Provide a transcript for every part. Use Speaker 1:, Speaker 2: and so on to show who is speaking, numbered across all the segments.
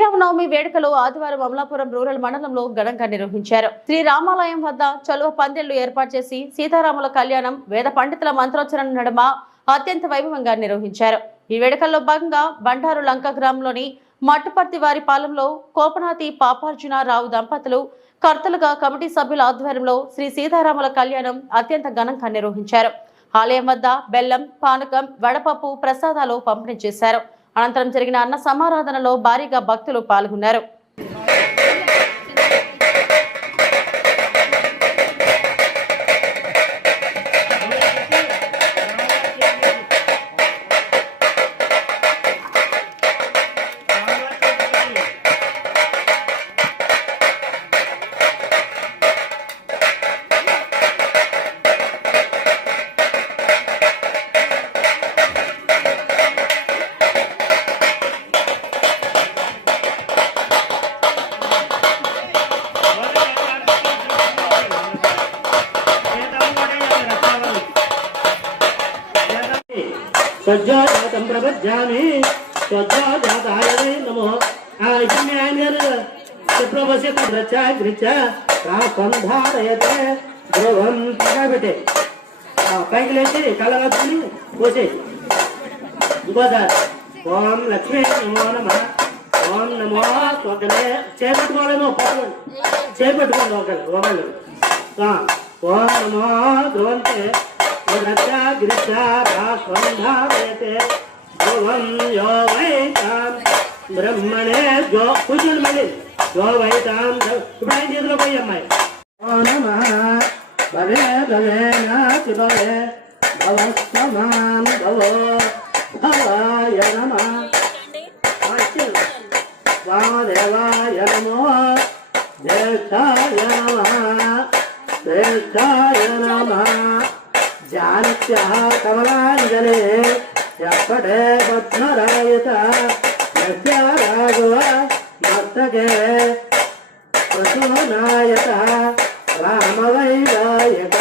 Speaker 1: శ్రీరామనవమి వేడుకలు ఆదివారం అమలాపురం రూరల్ మండలంలో ఘనంగా నిర్వహించారు. శ్రీ రామాలయం వద్ద చలువ పందెళ్ళు ఏర్పాటు చేసి సీతారాముల కళ్యాణం వేద పండితుల మంత్రోచ్చరణ నడుమ అత్యంత వైభవంగా నిర్వహించారు. ఈ వేడుకల్లో భాగంగా బండారు లంక గ్రామంలోని మట్టుపర్తి వారి పాలెంలో కోపనాతి పాపార్జున రావు దంపతులు కర్తలుగా కమిటీ సభ్యుల ఆధ్వర్యంలో శ్రీ సీతారాముల కళ్యాణం అత్యంత ఘనంగా నిర్వహించారు. ఆలయం వద్ద బెల్లం పానకం వడపప్పు ప్రసాదాలు పంపిణీ చేశారు. అనంతరం జరిగిన అన్న సమారాధనలో భారీగా భక్తులు పాల్గొన్నారు.
Speaker 2: స్వజ్జాతం ప్రపద్యామి స్వజ్జాతాయ నమో. ఆ ఇప్పుడు ఆయన గారు చిత్రపసి గ్రచ్చ గ్రచ్చ రాసంధారయతే ధ్రువం పగబెట్టే పైకి లేచి కళ్ళగట్టుకుని పోసే ఇంకోసారి ఓం లక్ష్మీ నమో నమ. ఓం నమో ఒకనే చేపట్టుకోవాలేమో పట్టుకోండి చేపట్టుకోండి ఒకళ్ళు ఒకళ్ళు ఓం నమో ధ్రువంతే. రక్ష. గిరిచ రాసంధారయతే ధ్రువం యో వైతాం బ్రహ్మణే జో కూర్చోండి మళ్ళీ యో వైతాం ఇప్పుడు ఆయన చేతిలో పోయి అమ్మాయి ఓ నమ భవే భవే నాతి భవే భవస్వమాన్ భవో భవాయ నమ వాదేవాయ నమో కమలాంజలే నమ శ్రేష్ఠాయ ఎప్పటే పద్మరాయత యస్య రాఘవ మస్తకే ప్రసూనాయత రామవైరాయత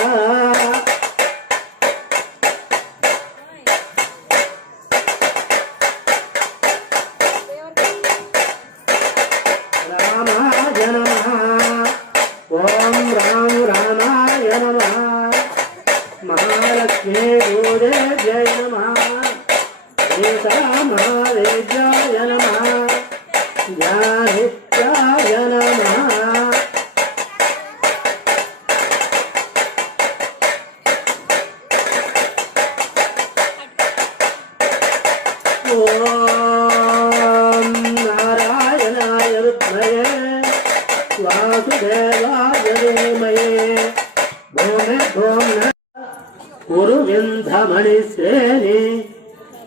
Speaker 2: हे गोरे जय नमः हे महारे जय नमः ज्ञानित्याय नमः ॐ नारायणाय रुद्मये वासुदेवाय धीमये भूमे भो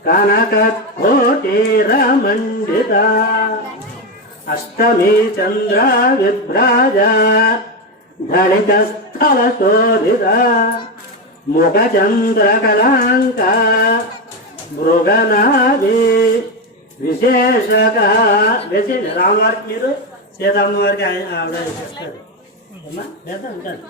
Speaker 2: కనక కోటిరమండిత అష్టమీ చంద్ర విభ్రాజ ధళిత స్థల శోభిత ముఖ చంద్ర కళాంక మృగనాభి విశేషక విశేష రామవారికి మీరు సీతమ్మ వారికి ఆవిడ చేస్తారు అమ్మా లేదా ఉంటారు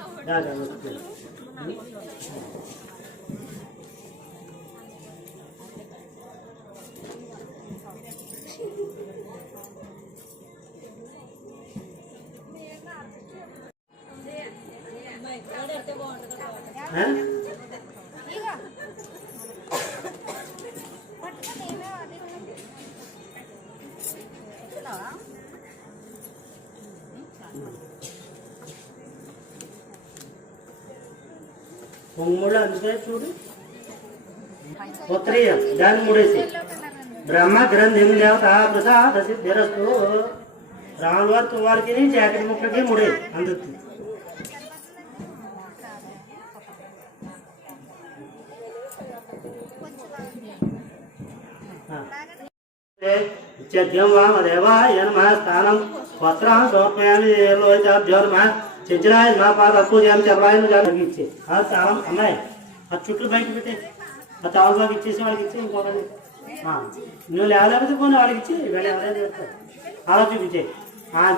Speaker 2: పొంగుళ్ళు అందుకే చూడు. ఉత్తరీయం దాన్ని మూడేసి. బ్రహ్మ గ్రంథిం దేవత ప్రసాద సిద్ధిరస్తు. రాముల వారికి జాకెట్ ముక్కకి మూడేది అందుతుంది ఇత్యర్థ్యం వామదేవాయ నమః స్థానం వస్త్రం సమర్పయామి లోహితాభ్యో నమః చించరాయ మా పాద పూజామి చపలాయను ఇచ్చే ఆ స్థానం అమ్మాయి ఆ చుట్టూ బయట పెట్టే ఆ తావు బాగా ఇచ్చేసి వాళ్ళకి ఇచ్చి ఇంకొకటి నువ్వు లేకపోతే పోనీ వాళ్ళకి ఇచ్చి వీళ్ళు ఎవరైనా చెప్తారు అలా